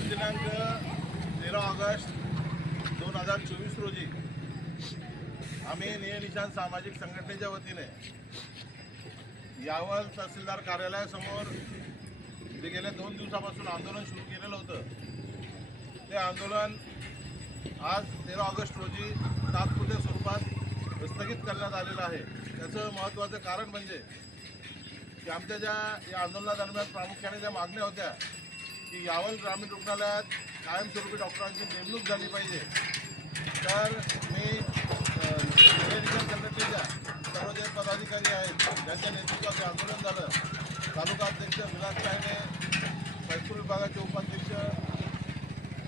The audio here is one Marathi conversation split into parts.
दिनांक तेरा ऑगस्ट दोन हजार चोवीस रोजी आम्ही नियनिशान सामाजिक संघटनेच्या वतीने यावल तहसीलदार कार्यालयासमोर जे गेल्या दोन दिवसापासून आंदोलन सुरू केलेलं होतं ते आंदोलन आज तेरा ऑगस्ट रोजी तात्पुरत्या स्वरूपात स्थगित करण्यात आलेलं आहे. त्याचं महत्त्वाचं कारण म्हणजे की आमच्या ज्या या आंदोलनादरम्यान प्रामुख्याने ज्या मागण्या होत्या की यावल ग्रामीण रुग्णालयात कायमस्वरूपी डॉक्टरांची नेमणूक झाली पाहिजे. तर मी अ, मेडिकल संघटनेच्या सर्व जे पदाधिकारी आहेत ज्यांच्या नेतृत्वात आंदोलन झालं तालुका अध्यक्ष विलास तायडे मैसूर विभागाचे उपाध्यक्ष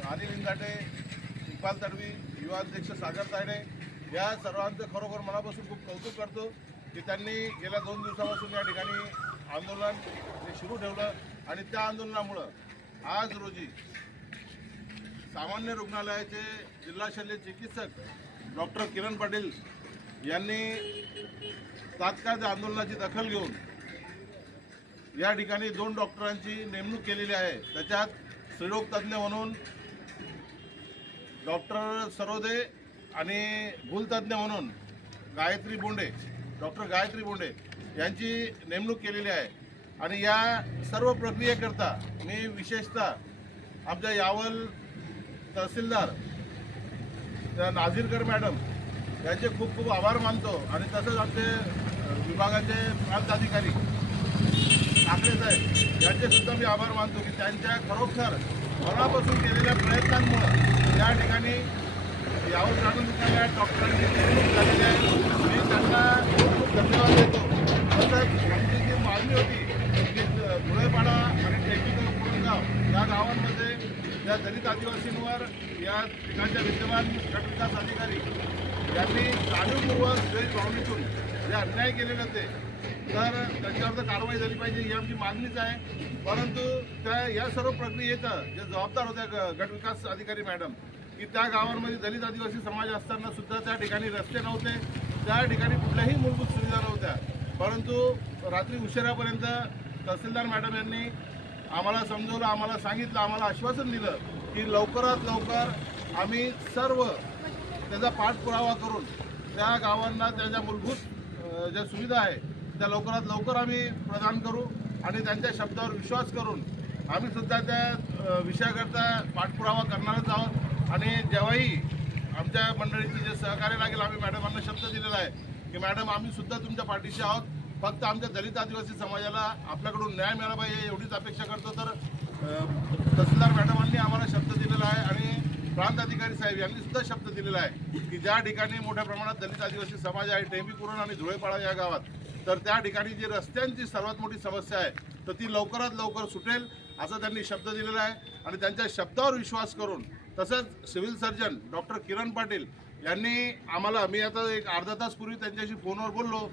अनिल इंगाटे इक्बाल तडवी युवा अध्यक्ष सागर तायडे या सर्वांचं खरोखर मनापासून खूप कौतुक करतो की त्यांनी गेल्या दोन दिवसापासून या ठिकाणी आंदोलन हे सुरू ठेवलं आणि त्या आंदोलनामुळं आज रोजी सामान्य रुग्णालयाचे जिल्हा शल्य चिकित्सक डॉक्टर किरण पाटील यांनी तात्काळ आंदोलनाची दखल घेऊन या ठिकाणी दोन डॉक्टरांची नेमणूक केलेली आहे. त्याच्यात स्त्रीरोग तज्ज्ञ म्हणून डॉक्टर सरोदे आणि भूलतज्ञ म्हणून गायत्री बोंडे डॉक्टर गायत्री बोंडे यांची नेमणूक केलेली आहे. आणि या सर्व प्रक्रियेकरता मी विशेषतः आमच्या यावल तहसीलदार त्या नाझीरकर मॅडम यांचे खूप खूप आभार मानतो आणि तसंच आमचे विभागाचे प्रांताधिकारी ठाकरे साहेब यांचे सुद्धा मी आभार मानतो की त्यांच्या खरोखर मनापासून केलेल्या प्रयत्नांमुळं या ठिकाणी यावर ग्रामीण रुग्णालयात डॉक्टरांनी नेमणूक झालेली आहे मी त्यांना खूप खूप धन्यवाद देतो तसंच आमची जी मागणी होती की धुळेपाडा आणि टेकिंग पुरणगाव या गावांमध्ये त्या दलित आदिवासींवर या ठिकाणच्या विद्यमान गट विकास अधिकारी यांनी जाणीवपूर्वक द्वेष भावनेतून जे अन्याय केलेले होते तर त्यांच्यावर तर कारवाई झाली पाहिजे ही आमची मागणीच आहे. परंतु त्या या सर्व प्रक्रियेचं जे जबाबदार होत्या ग- गट विकास अधिकारी मॅडम की त्या गावांमध्ये दलित आदिवासी समाज असताना सुद्धा त्या ठिकाणी रस्ते नव्हते त्या ठिकाणी कुठल्याही मूलभूत सुविधा नव्हत्या. परंतु रात्री उशिरापर्यंत तहसीलदार मॅडम यांनी आम्हाला समजवलं आम्हाला सांगितलं आम्हाला आश्वासन दिलं की लवकरात लवकर आम्ही सर्व त्याचा पाठपुरावा करून त्या गावांना त्याच्या मूलभूत ज्या सुविधा आहे त्या लवकरात लवकर आम्ही प्रदान करू आणि त्यांच्या शब्दावर विश्वास करून आम्ही सुद्धा त्या विषयाकरता पाठपुरावा करणारच आहोत. आणि जेव्हाही आमच्या मंडळीचं जे सहकार्य लागेल आम्ही मॅडमांना शब्द दिलेला आहे की मॅडम आम्ही सुद्धा तुमच्या पाठीशी आहोत. फक्त आमच्या दलित आदिवासी समाजाला आपल्याकडून न्याय मिळाला पाहिजे एवढीच अपेक्षा करतो. तर तहसीलदार मॅडमांनी आम्हाला शब्द दिलेला आहे आणि प्रांत अधिकारी साहेब यांनी सुद्धा शब्द दिलेला आहे की ज्या ठिकाणी मोठ्या प्रमाणात दलित आदिवासी समाज आहे टेंबीकुरण आणि धुळेपाडा या गावात तर त्या ठिकाणी जी रस्त्यांची सर्वात मोठी समस्या आहे तर ती लवकरात लवकर सुटेल असा त्यांनी शब्द दिलेला आहे. आणि त्यांच्या शब्दावर विश्वास करून तसंच civil surgeon doctor Kiran Patil यांनी आम्हाला मी आता एक अर्धा तासपूर्वी त्यांच्याशी फोनवर बोललो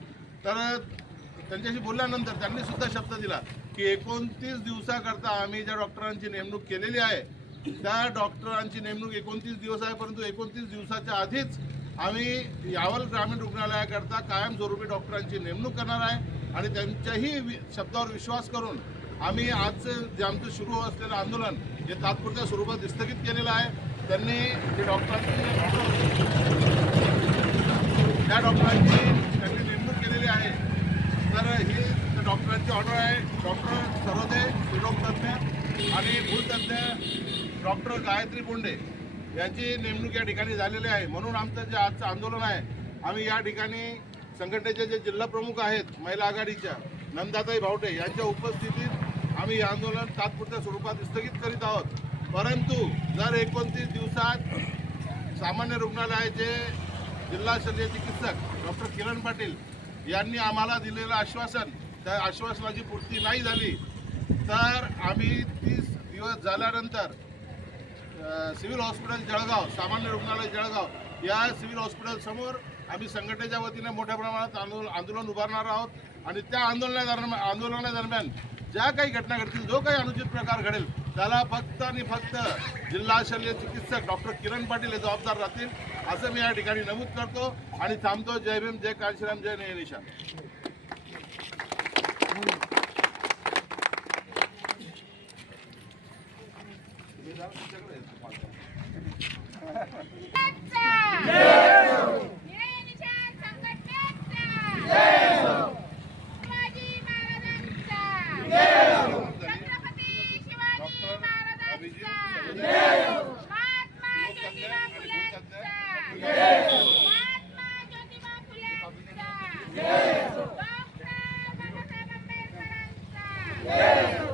तर त्यांच्याशी बोलल्यानंतर त्यांनी सुद्धा शब्द दिला की एकोणतीस दिवसाकरता आम्ही ज्या डॉक्टरांची नेमणूक केलेली आहे त्या डॉक्टरांची नेमणूक एकोणतीस दिवस आहे परंतु एकोणतीस दिवसाच्या आधीच आम्ही यावल ग्रामीण रुग्णालयाकरता कायमस्वरूपी डॉक्टरांची नेमणूक करणार आहे आणि त्यांच्याही वि- शब्दावर विश्वास करून आम्ही आजचं जे आमचं सुरू असलेलं आंदोलन हे तात्पुरत्या स्वरूपात स्थगित केलेलं आहे. त्यांनी जे डॉक्टरांची त्या डॉक्टरांची त्यांनी नेमणूक केलेली आहे तर ही त्या डॉक्टरांची ऑर्डर आहे. डॉक्टर सरोदे स्त्रीरोग आणि भूलतज्ञ डॉक्टर गायत्री बोंडे यांची नेमणूक या ठिकाणी झालेली आहे. म्हणून आमचं जे आजचं आंदोलन आहे आम्ही या ठिकाणी संघटनेचे जे जिल्हा प्रमुख आहेत महिला आघाडीच्या नंदाताई भावटे यांच्या उपस्थितीत आम्ही हे आंदोलन तात्पुरत्या स्वरूपात स्थगित करीत आहोत. परंतु जर एकोणतीस दिवसात सामान्य रुग्णालयाचे जिल्हा शल्य चिकित्सक डॉक्टर किरण पाटील यांनी आम्हाला दिलेलं आश्वासन त्या आश्वासनाची पूर्ती नाही झाली तर आम्ही तीस दिवस झाल्यानंतर सिव्हिल हॉस्पिटल जळगाव सामान्य रुग्णालय जळगाव या सिव्हिल हॉस्पिटलसमोर आम्ही संघटनेच्या वतीने मोठ्या प्रमाणात आंदोलन आंदोलन उभारणार आहोत आणि त्या आंदोलनादरम्यान आंदोलनादरम्यान ज्या काही घटना घडतील जो काही अनुचित प्रकार घडेल त्याला फक्त आणि फक्त जिल्हा शल्य चिकित्सक डॉक्टर किरण पाटील हे जबाबदार राहतील असं मी या ठिकाणी नमूद करतो आणि थांबतो. जय भीम जय काशीराम जय नय निशान Yeah.